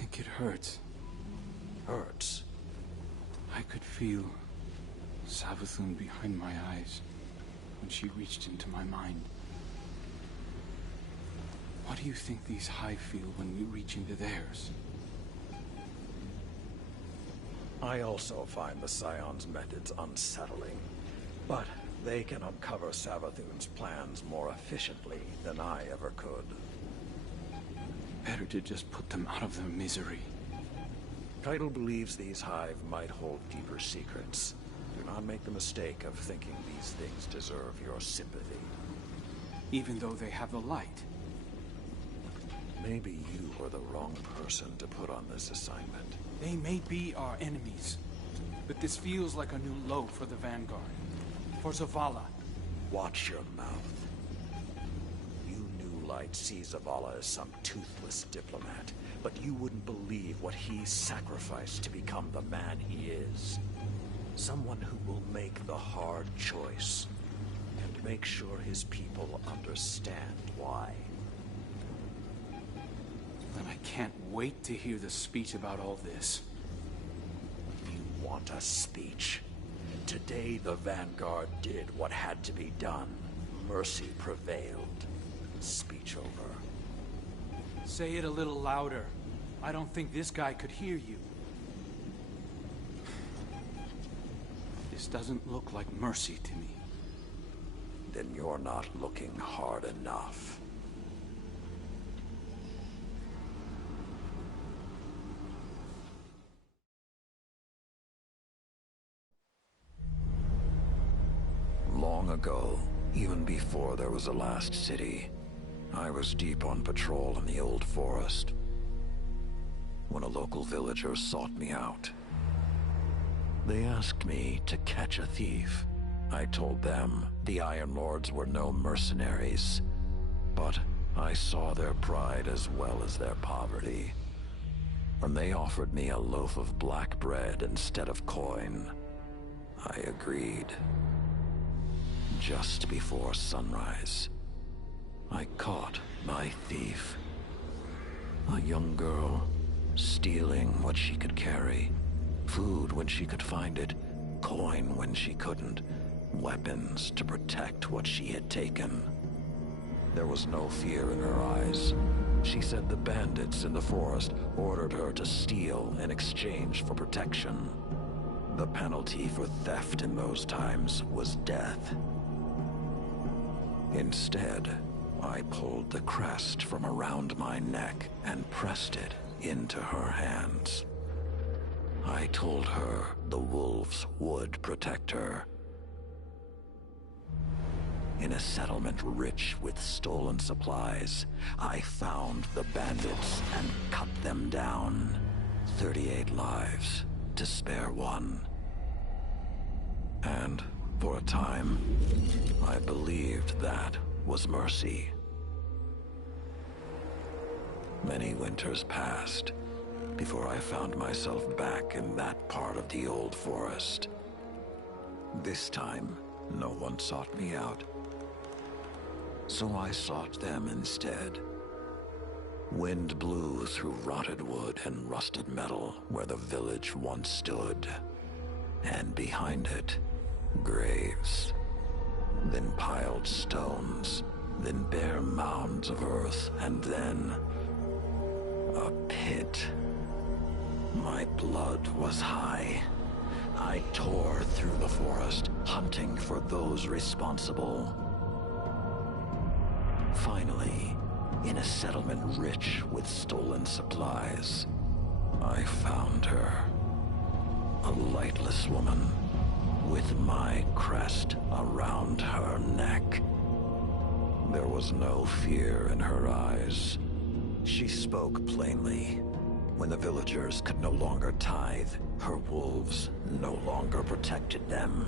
think it hurts. Hurts? I could feel Savathun behind my eyes when she reached into my mind. What do you think these Hive feel when we reach into theirs? I also find the Scion's methods unsettling, but they can uncover Savathun's plans more efficiently than I ever could. Better to just put them out of their misery. Keitel believes these Hive might hold deeper secrets. Do not make the mistake of thinking these things deserve your sympathy. Even though they have the light. Maybe you are the wrong person to put on this assignment. They may be our enemies, but this feels like a new low for the Vanguard. For Zavala. Watch your mouth. You New Light see Zavala as some toothless diplomat, but you wouldn't believe what he sacrificed to become the man he is. Someone who will make the hard choice, and make sure his people understand why. And I can't wait to hear the speech about all this. You want a speech? Today the Vanguard did what had to be done. Mercy prevailed. Speech over. Say it a little louder. I don't think this guy could hear you. This doesn't look like mercy to me. Then you're not looking hard enough. Long ago, even before there was a last city, I was deep on patrol in the old forest when a local villager sought me out. They asked me to catch a thief. I told them the Iron Lords were no mercenaries, but I saw their pride as well as their poverty. When they offered me a loaf of black bread instead of coin, I agreed. Just before sunrise, I caught my thief. A young girl, stealing what she could carry. Food when she could find it, coin when she couldn't, weapons to protect what she had taken. There was no fear in her eyes. She said the bandits in the forest ordered her to steal in exchange for protection. The penalty for theft in those times was death. Instead, I pulled the crest from around my neck and pressed it into her hands. I told her the wolves would protect her. In a settlement rich with stolen supplies, I found the bandits and cut them down. 38 lives to spare one. And for a time, I believed that was mercy. Many winters passed before I found myself back in that part of the old forest. This time, no one sought me out. So I sought them instead. Wind blew through rotted wood and rusted metal where the village once stood. And behind it, graves. Then piled stones, then bare mounds of earth, and then a pit. My blood was high. I tore through the forest, hunting for those responsible. Finally, in a settlement rich with stolen supplies, I found her. A lightless woman, with my crest around her neck. There was no fear in her eyes. She spoke plainly. When the villagers could no longer tithe, her wolves no longer protected them.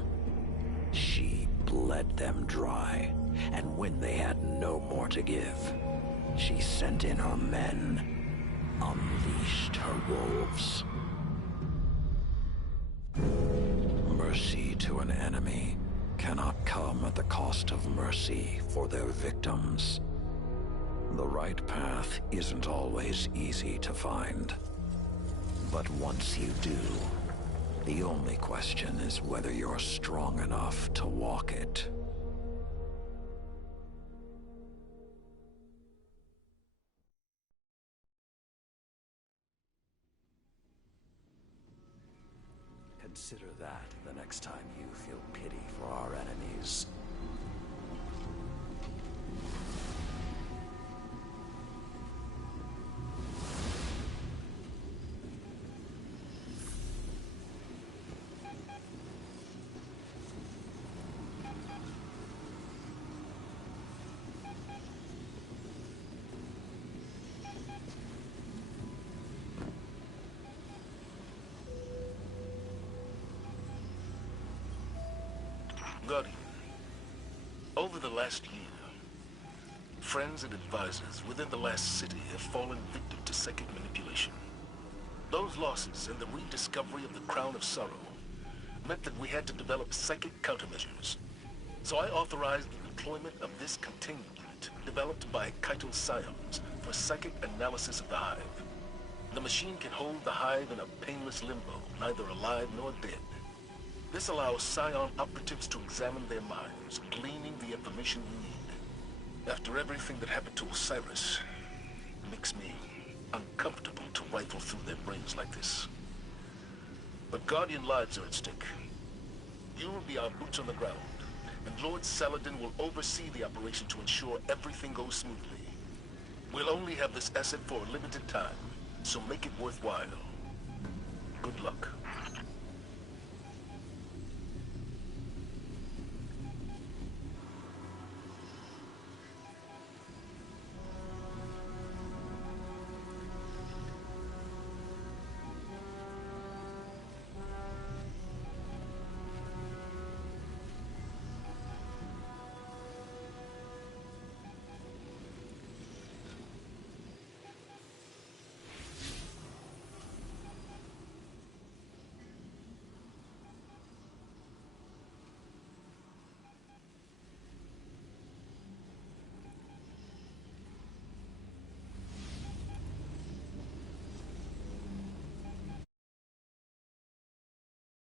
She bled them dry, and when they had no more to give, she sent in her men, unleashed her wolves. Mercy to an enemy cannot come at the cost of mercy for their victims. The right path isn't always easy to find, But once you do, the only question is whether you're strong enough to walk it. Consider that the next time you feel pity for our enemies. Guardian, over the last year, friends and advisors within the last city have fallen victim to psychic manipulation. Those losses and the rediscovery of the Crown of Sorrow meant that we had to develop psychic countermeasures. So I authorized the deployment of this containment unit developed by Kaito Scions for psychic analysis of the Hive. The machine can hold the Hive in a painless limbo, neither alive nor dead. This allows Scion operatives to examine their minds, gleaning the information we need. After everything that happened to Osiris, it makes me uncomfortable to rifle through their brains like this. But Guardian lives are at stake. You will be our boots on the ground, and Lord Saladin will oversee the operation to ensure everything goes smoothly. We'll only have this asset for a limited time, so make it worthwhile. Good luck.